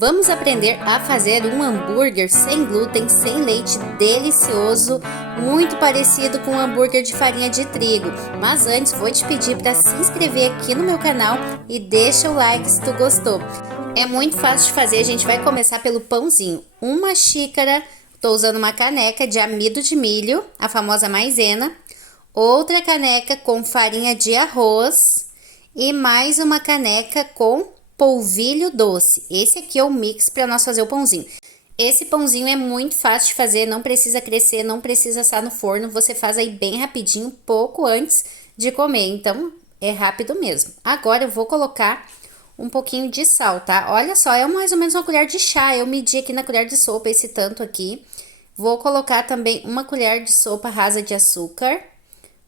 Vamos aprender a fazer um hambúrguer sem glúten, sem leite, delicioso, muito parecido com um hambúrguer de farinha de trigo. Mas antes, vou te pedir para se inscrever aqui no meu canal e deixa o like se tu gostou. É muito fácil de fazer, a gente vai começar pelo pãozinho. Uma xícara, estou usando uma caneca de amido de milho, a famosa maisena. Outra caneca com farinha de arroz e mais uma caneca com polvilho doce. Esse aqui é o mix para nós fazer o pãozinho. Esse pãozinho é muito fácil de fazer, não precisa crescer, não precisa assar no forno. Você faz aí bem rapidinho, pouco antes de comer. Então, é rápido mesmo. Agora eu vou colocar um pouquinho de sal, tá? Olha só, é mais ou menos uma colher de chá. Eu medi aqui na colher de sopa esse tanto aqui. Vou colocar também uma colher de sopa rasa de açúcar.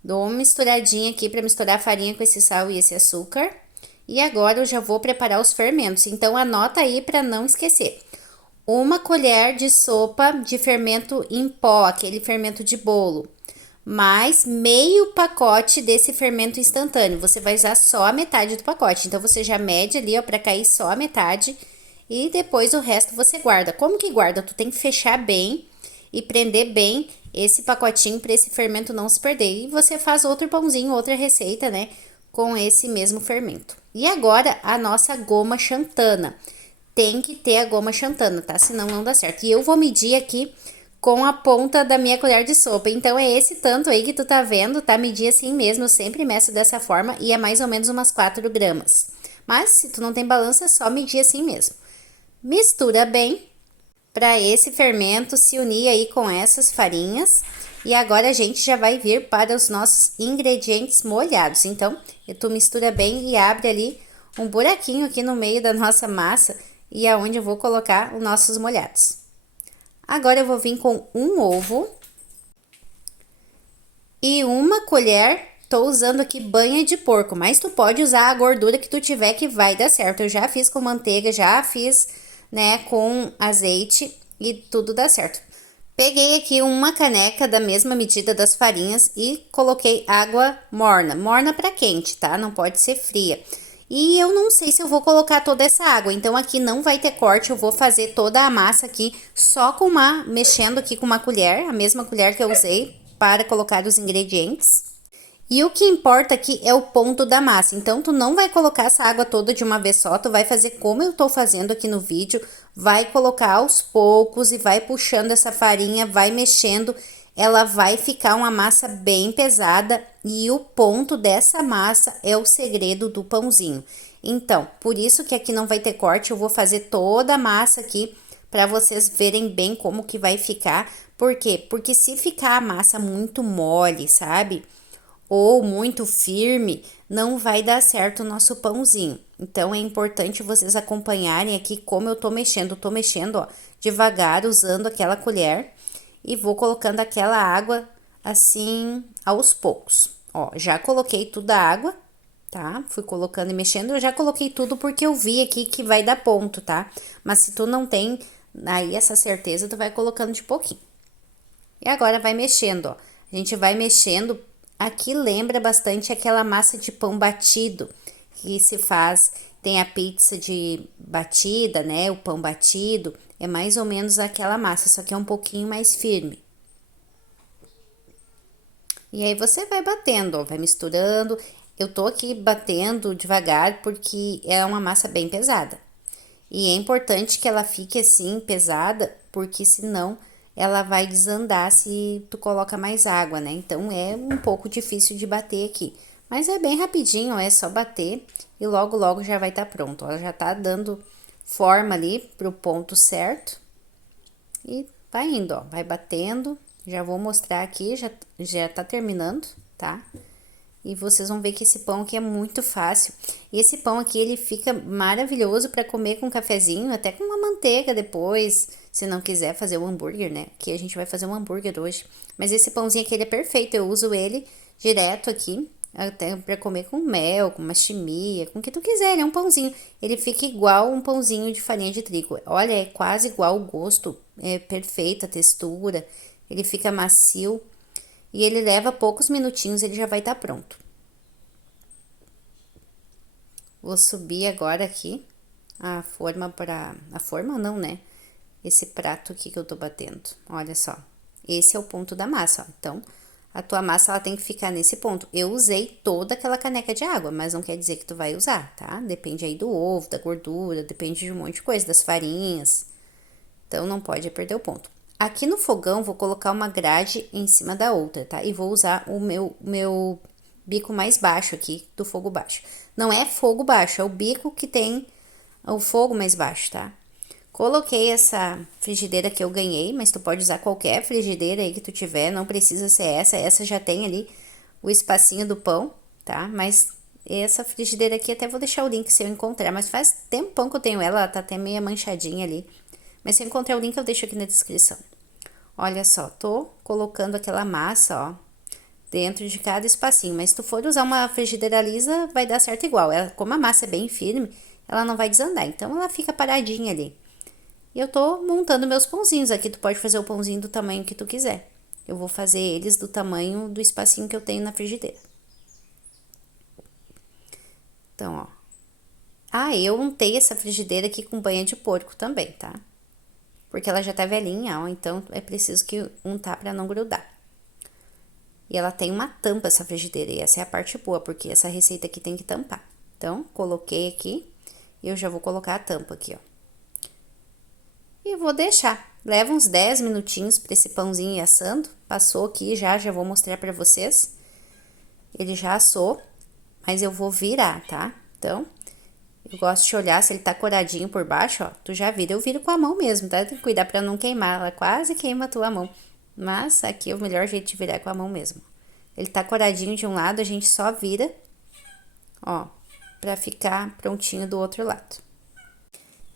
Dou uma misturadinha aqui para misturar a farinha com esse sal e esse açúcar. E agora eu já vou preparar os fermentos, então anota aí para não esquecer. Uma colher de sopa de fermento em pó, aquele fermento de bolo, mais meio pacote desse fermento instantâneo. Você vai usar só a metade do pacote, então você já mede ali, ó, para cair só a metade e depois o resto você guarda. Como que guarda? Tu tem que fechar bem e prender bem esse pacotinho para esse fermento não se perder. E você faz outro pãozinho, outra receita, né, com esse mesmo fermento. E agora a nossa goma xantana. Tem que ter a goma xantana, tá? Senão não dá certo. E eu vou medir aqui com a ponta da minha colher de sopa. Então é esse tanto aí que tu tá vendo, tá? Medir assim mesmo, eu sempre meço dessa forma e é mais ou menos umas 4 gramas. Mas se tu não tem balança, é só medir assim mesmo. Mistura bem para esse fermento se unir aí com essas farinhas. E agora a gente já vai vir para os nossos ingredientes molhados. Então, tu mistura bem e abre ali um buraquinho aqui no meio da nossa massa e aonde eu vou colocar os nossos molhados. Agora eu vou vir com um ovo e uma colher. Tô usando aqui banha de porco, mas tu pode usar a gordura que tu tiver que vai dar certo. Eu já fiz com manteiga, já fiz, né, com azeite e tudo dá certo. Peguei aqui uma caneca da mesma medida das farinhas e coloquei água morna. Morna para quente, tá? Não pode ser fria. E eu não sei se eu vou colocar toda essa água, então aqui não vai ter corte. Eu vou fazer toda a massa aqui só mexendo aqui com uma colher, a mesma colher que eu usei para colocar os ingredientes. E o que importa aqui é o ponto da massa, então tu não vai colocar essa água toda de uma vez só, tu vai fazer como eu tô fazendo aqui no vídeo, vai colocar aos poucos e vai puxando essa farinha, vai mexendo, ela vai ficar uma massa bem pesada e o ponto dessa massa é o segredo do pãozinho. Então, por isso que aqui não vai ter corte, eu vou fazer toda a massa aqui para vocês verem bem como que vai ficar. Por quê? Porque se ficar a massa muito mole, sabe? Ou muito firme, não vai dar certo o nosso pãozinho. Então, é importante vocês acompanharem aqui como eu tô mexendo. Tô mexendo, ó, devagar, usando aquela colher e vou colocando aquela água assim, aos poucos. Ó, já coloquei toda a água, tá? Fui colocando e mexendo, eu já coloquei tudo porque eu vi aqui que vai dar ponto, tá? Mas se tu não tem aí essa certeza, tu vai colocando de pouquinho. E agora vai mexendo, ó. A gente vai mexendo. Aqui lembra bastante aquela massa de pão batido que se faz, tem a pizza de batida, né? O pão batido, é mais ou menos aquela massa, só que é um pouquinho mais firme. E aí você vai batendo, ó, vai misturando. Eu tô aqui batendo devagar porque é uma massa bem pesada. E é importante que ela fique assim pesada, porque senão ela vai desandar se tu coloca mais água, né? Então é um pouco difícil de bater aqui. Mas é bem rapidinho, é só bater e logo logo já vai estar pronto. Ela já tá dando forma ali pro ponto certo. E vai indo, ó, vai batendo. Já vou mostrar aqui, já tá terminando, tá? E vocês vão ver que esse pão aqui é muito fácil. E esse pão aqui, ele fica maravilhoso para comer com um cafezinho, até com uma manteiga depois, se não quiser fazer o hambúrguer, né? Que a gente vai fazer um hambúrguer hoje. Mas esse pãozinho aqui, ele é perfeito, eu uso ele direto aqui, até para comer com mel, com uma chimia, com o que tu quiser, ele é um pãozinho. Ele fica igual um pãozinho de farinha de trigo. Olha, é quase igual o gosto, é perfeita a textura, ele fica macio. E ele leva poucos minutinhos, ele já vai estar pronto. Vou subir agora aqui a forma para... A forma não, né? Esse prato aqui que eu tô batendo. Olha só. Esse é o ponto da massa, ó. Então, a tua massa, ela tem que ficar nesse ponto. Eu usei toda aquela caneca de água, mas não quer dizer que tu vai usar, tá? Depende aí do ovo, da gordura, depende de um monte de coisa, das farinhas. Então, não pode perder o ponto. Aqui no fogão, vou colocar uma grade em cima da outra, tá? E vou usar o meu bico mais baixo aqui, do fogo baixo. Não é fogo baixo, é o bico que tem o fogo mais baixo, tá? Coloquei essa frigideira que eu ganhei, mas tu pode usar qualquer frigideira aí que tu tiver, não precisa ser essa. Essa já tem ali o espacinho do pão, tá? Mas essa frigideira aqui, até vou deixar o link se eu encontrar, mas faz tempão que eu tenho ela tá até meio manchadinha ali. Mas se eu encontrar o link, eu deixo aqui na descrição. Olha só, tô colocando aquela massa, ó, dentro de cada espacinho. Mas se tu for usar uma frigideira lisa, vai dar certo igual. Ela, como a massa é bem firme, ela não vai desandar. Então, ela fica paradinha ali. E eu tô montando meus pãozinhos aqui. Tu pode fazer o pãozinho do tamanho que tu quiser. Eu vou fazer eles do tamanho do espacinho que eu tenho na frigideira. Então, ó. Ah, eu untei essa frigideira aqui com banha de porco também, tá? Porque ela já tá velhinha, ó, então é preciso que untar pra não grudar. E ela tem uma tampa, essa frigideira, e essa é a parte boa, porque essa receita aqui tem que tampar. Então, coloquei aqui, e eu já vou colocar a tampa aqui, ó. E vou deixar. Leva uns 10 minutinhos pra esse pãozinho ir assando. Passou aqui já vou mostrar pra vocês. Ele já assou, mas eu vou virar, tá? Então, eu gosto de olhar se ele tá coradinho por baixo, ó. Tu já vira, eu viro com a mão mesmo, tá? Tem que cuidar pra não queimar, ela quase queima a tua mão. Mas aqui é o melhor jeito de virar com a mão mesmo. Ele tá coradinho de um lado, a gente só vira, ó, pra ficar prontinho do outro lado.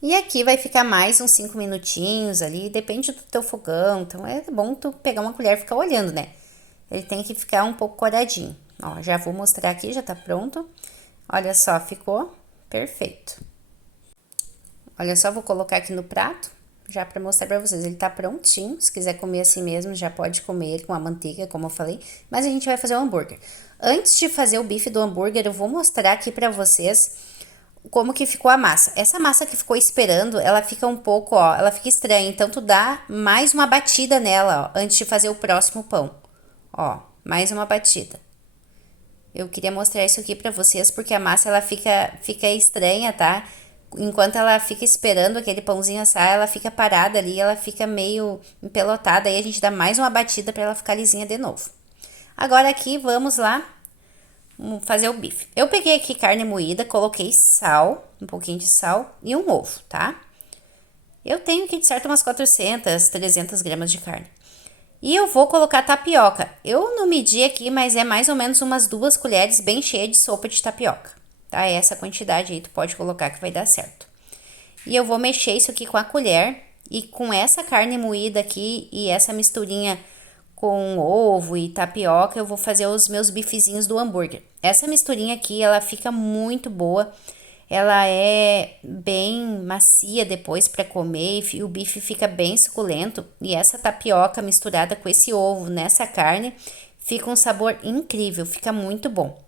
E aqui vai ficar mais uns 5 minutinhos ali, depende do teu fogão, então é bom tu pegar uma colher e ficar olhando, né? Ele tem que ficar um pouco coradinho. Ó, já vou mostrar aqui, já tá pronto. Olha só, ficou perfeito. Olha só, vou colocar aqui no prato, já pra mostrar pra vocês. Ele tá prontinho, se quiser comer assim mesmo, já pode comer ele com a manteiga, como eu falei. Mas a gente vai fazer o hambúrguer. Antes de fazer o bife do hambúrguer, eu vou mostrar aqui pra vocês como que ficou a massa. Essa massa que ficou esperando, ela fica um pouco, ó, ela fica estranha. Então, tu dá mais uma batida nela, ó, antes de fazer o próximo pão. Ó, mais uma batida. Eu queria mostrar isso aqui pra vocês, porque a massa, ela fica estranha, tá? Enquanto ela fica esperando aquele pãozinho assar, ela fica parada ali, ela fica meio empelotada. Aí a gente dá mais uma batida pra ela ficar lisinha de novo. Agora aqui, vamos lá fazer o bife. Eu peguei aqui carne moída, coloquei sal, um pouquinho de sal e um ovo, tá? Eu tenho aqui de certo umas 400, 300 gramas de carne. E eu vou colocar tapioca. Eu não medi aqui, mas é mais ou menos umas 2 colheres bem cheias de sopa de tapioca, tá? É essa quantidade aí, tu pode colocar que vai dar certo. E eu vou mexer isso aqui com a colher e com essa carne moída aqui e essa misturinha com ovo e tapioca, eu vou fazer os meus bifezinhos do hambúrguer. Essa misturinha aqui, ela fica muito boa. Ela é bem macia depois para comer e o bife fica bem suculento. E essa tapioca misturada com esse ovo nessa carne fica um sabor incrível, fica muito bom.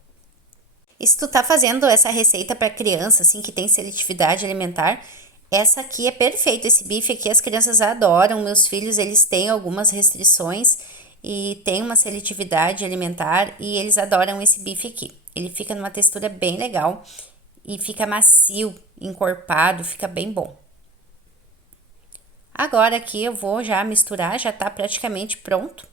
E se tu tá fazendo essa receita para criança, assim, que tem seletividade alimentar, essa aqui é perfeito. Esse bife aqui as crianças adoram. Meus filhos, eles têm algumas restrições e tem uma seletividade alimentar e eles adoram esse bife aqui. Ele fica numa textura bem legal e fica macio, encorpado, fica bem bom. Agora aqui eu vou já misturar, já tá praticamente pronto.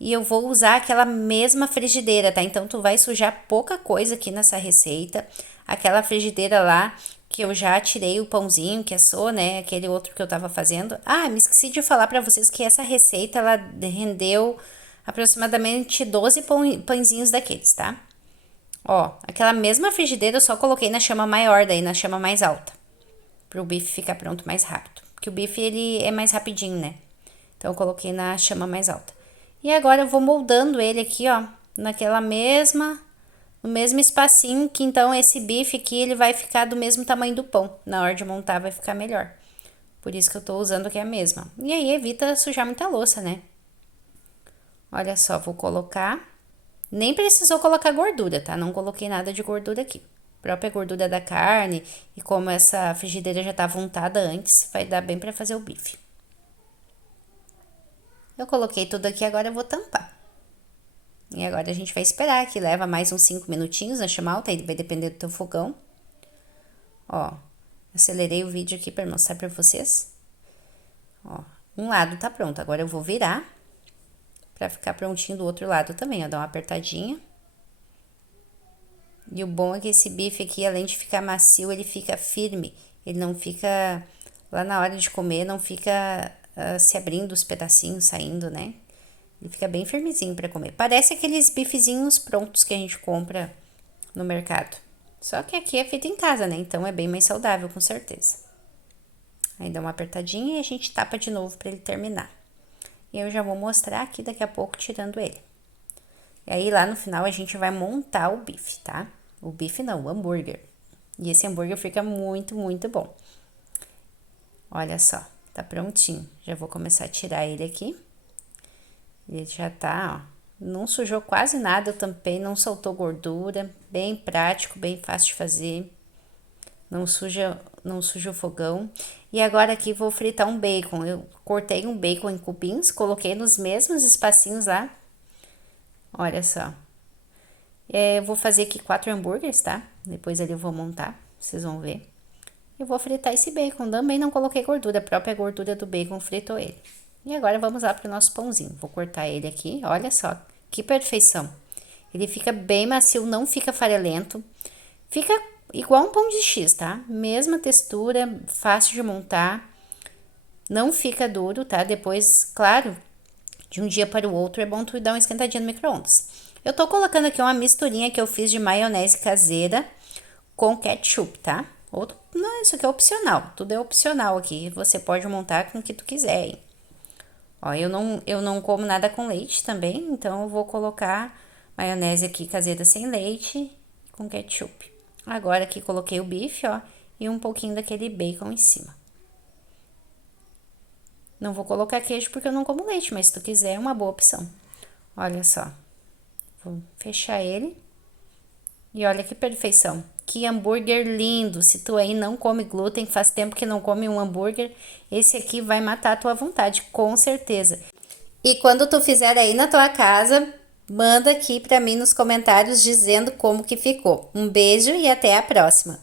E eu vou usar aquela mesma frigideira, tá? Então, tu vai sujar pouca coisa aqui nessa receita. Aquela frigideira lá que eu já tirei o pãozinho que assou, né? Aquele outro que eu tava fazendo. Ah, me esqueci de falar pra vocês que essa receita, ela rendeu aproximadamente 12 pãezinhos daqueles, tá? Ó, aquela mesma frigideira eu só coloquei na chama maior, daí na chama mais alta. Pro bife ficar pronto mais rápido. Porque o bife, ele é mais rapidinho, né? Então, eu coloquei na chama mais alta. E agora eu vou moldando ele aqui, ó, no mesmo espacinho, que então esse bife aqui, ele vai ficar do mesmo tamanho do pão. Na hora de montar vai ficar melhor. Por isso que eu tô usando aqui a mesma. E aí evita sujar muita louça, né? Olha só, vou colocar. Nem precisou colocar gordura, tá? Não coloquei nada de gordura aqui. própria gordura da carne e como essa frigideira já estava untada antes, vai dar bem para fazer o bife. Eu coloquei tudo aqui, agora eu vou tampar. E agora a gente vai esperar, que leva mais uns 5 minutinhos na chama alta, aí vai depender do teu fogão. Ó, acelerei o vídeo aqui para mostrar para vocês. Ó, um lado tá pronto, agora eu vou virar para ficar prontinho do outro lado também, ó, dar uma apertadinha. E o bom é que esse bife aqui, além de ficar macio, ele fica firme. Ele não fica, lá na hora de comer, não fica se abrindo os pedacinhos, saindo, né? Ele fica bem firmezinho para comer. Parece aqueles bifezinhos prontos que a gente compra no mercado. Só que aqui é feito em casa, né? Então é bem mais saudável, com certeza. Aí dá uma apertadinha e a gente tapa de novo para ele terminar. E eu já vou mostrar aqui daqui a pouco tirando ele. E aí lá no final a gente vai montar o bife, tá? O bife não, o hambúrguer. E esse hambúrguer fica muito, muito bom. Olha só, tá prontinho. Já vou começar a tirar ele aqui. Ele já tá, ó. Não sujou quase nada, eu tampei, não soltou gordura. Bem prático, bem fácil de fazer. Não suja o fogão. E agora aqui vou fritar um bacon. Eu cortei um bacon em cubinhos, coloquei nos mesmos espacinhos lá. Olha só. Eu vou fazer aqui 4 hambúrgueres, tá? Depois ali eu vou montar, vocês vão ver. Eu vou fritar esse bacon. Também não coloquei gordura, a própria gordura do bacon fritou ele. E agora vamos lá para o nosso pãozinho. Vou cortar ele aqui, olha só, que perfeição. Ele fica bem macio, não fica farelento. Fica igual um pão de X, tá? Mesma textura, fácil de montar. Não fica duro, tá? Depois, claro, de um dia para o outro é bom tu dar uma esquentadinha no micro-ondas. Eu tô colocando aqui uma misturinha que eu fiz de maionese caseira com ketchup, tá? Não, isso aqui é opcional, tudo é opcional aqui. Você pode montar com o que tu quiser, hein? Ó, eu não como nada com leite também, então eu vou colocar maionese aqui caseira sem leite com ketchup. Agora aqui coloquei o bife, ó, e um pouquinho daquele bacon em cima. Não vou colocar queijo porque eu não como leite, mas se tu quiser é uma boa opção. Olha só. Vou fechar ele. E olha que perfeição. Que hambúrguer lindo. Se tu aí não come glúten, faz tempo que não come um hambúrguer, esse aqui vai matar a tua vontade, com certeza. E quando tu fizer aí na tua casa, manda aqui pra mim nos comentários dizendo como que ficou. Um beijo e até a próxima.